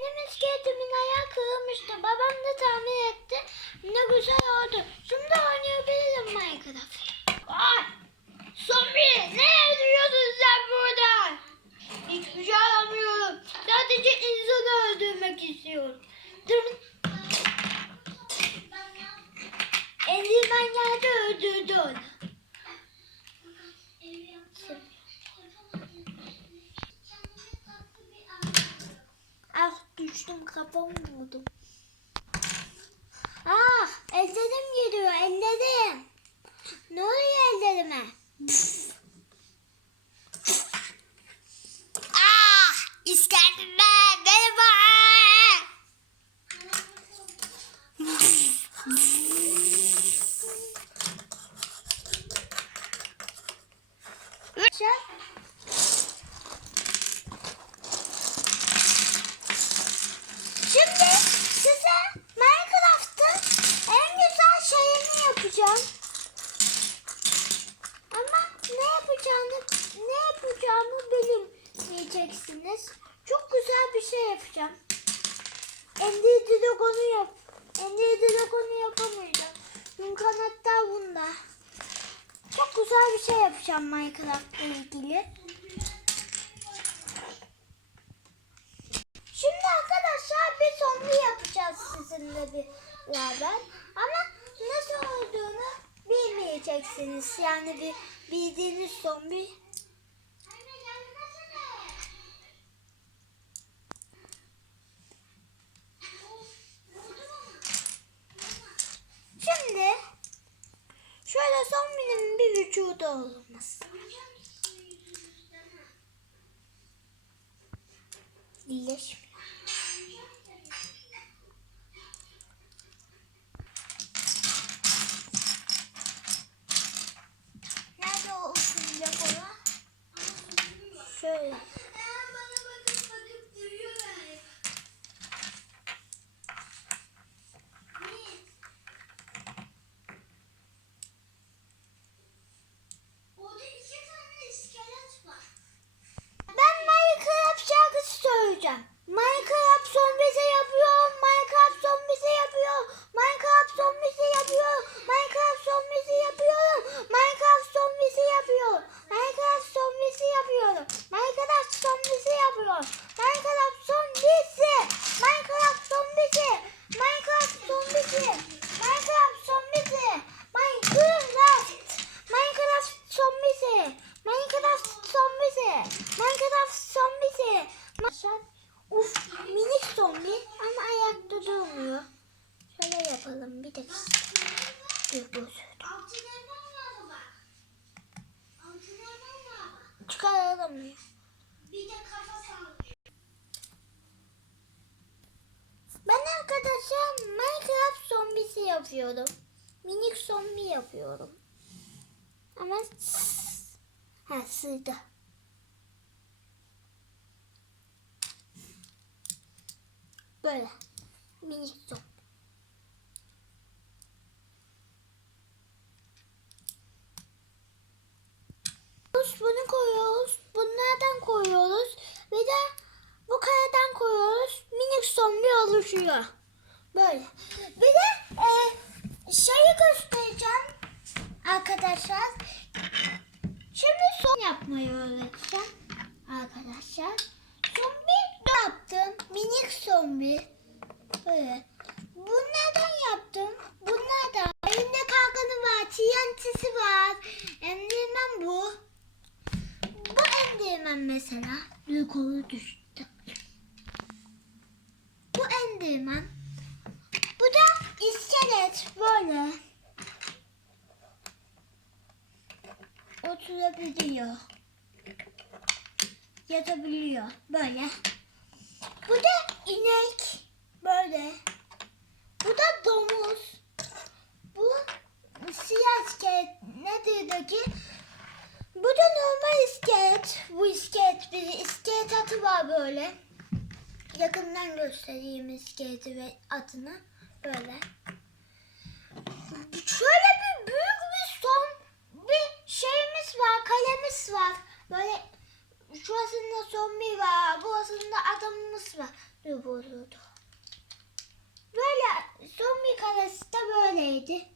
benim iskeletimin ayağı kırılmıştı. Babam da tamir etti. Ne güzel oldu. Şimdi oynayabilirim Minecraft. Ay! Zombi! Ne yapıyorsun burada? Hiçbir şey alamıyorum. Sadece insanı öldürmek istiyorum. Durun. Enderman geldi öldürdü. Düştüm kafamı vurdum. Ah ellerim geliyor ellerim. Ne oluyor ellerime? Ah! İskender! Merhaba! Şey. Şimdi size Minecraft'ın en güzel şeyini yapacağım. Ama ne yapacağını ne yapacağımı bilmeyeceksiniz. Çok güzel bir şey yapacağım. Ender Dragon'u yap. Ender Dragon'u yapamayacağım. Çünkü kanatlar bunda. Çok güzel bir şey yapacağım Minecraft'la ilgili. Şimdi arkadaşlar bir zombi yapacağız sizinle beraber. Ama nasıl olduğunu bilmeyeceksiniz. Yani bir bildiğiniz zombi. Şimdi şöyle zombinin vücudu olması. İyileşmiyor. Nerede o ısıracak ona? Şöyle. Ben Minecraft şarkısı söyleyeceğim. Minecraft zombisi yapıyor. Minecraft zombisi yapıyor. Minecraft zombisi yapıyor. Minecraft zombisi yapıyor. Minecraft zombisi yapıyor. Minecraft zombisi yapıyor. Minecraft zombisi yapıyor. Minecraft zombisi. Minecraft zombisi. Minecraft zombisi. Minecraft zombisi. Minecraft. Minecraft zombisi. Minecraft zombisi. Minecraft zombisi. Maşallah. Uf minik zombi ama ayakta durmuyor. Şöyle yapalım bir dakika. Bir gözü. Çıkaralım ya. Bir de kafa sallıyor. Ben arkadaşlar Minecraft zombisi yapıyorum. Minik zombi yapıyorum. Ama ha sığdı. Böyle minik zombi. Bunu koyuyoruz. Bunlardan koyuyoruz. Ve de bu karadan koyuyoruz. Minik zombi oluşuyor. Böyle. Bir de e, şeyi göstereceğim arkadaşlar. Şimdi son yapmayı öğreteceğim arkadaşlar. Zombi yaptım? Minik zombi. Böyle. Bunlardan yaptım. Bunlardan. Elimde kalkanı var. TNT'si var. Enderman bu. Bu Enderman mesela. Kolu düştü. Bu Enderman. İskelet böyle. Oturabiliyor. Yatabiliyor böyle. Bu da inek böyle. Bu da domuz. Bu siyah iskelet nedir ki? Bu da normal iskelet. Bu iskelet bir iskelet atı var böyle. Yakından göstereyim iskeleti ve atını. Böyle. Şöyle bir büyük bir son bir şeyimiz var. Kalemiz var. Böyle şurasında zombi var. Burasında adamımız var. bir bozuldu. Böyle son bir karesi de böyleydi.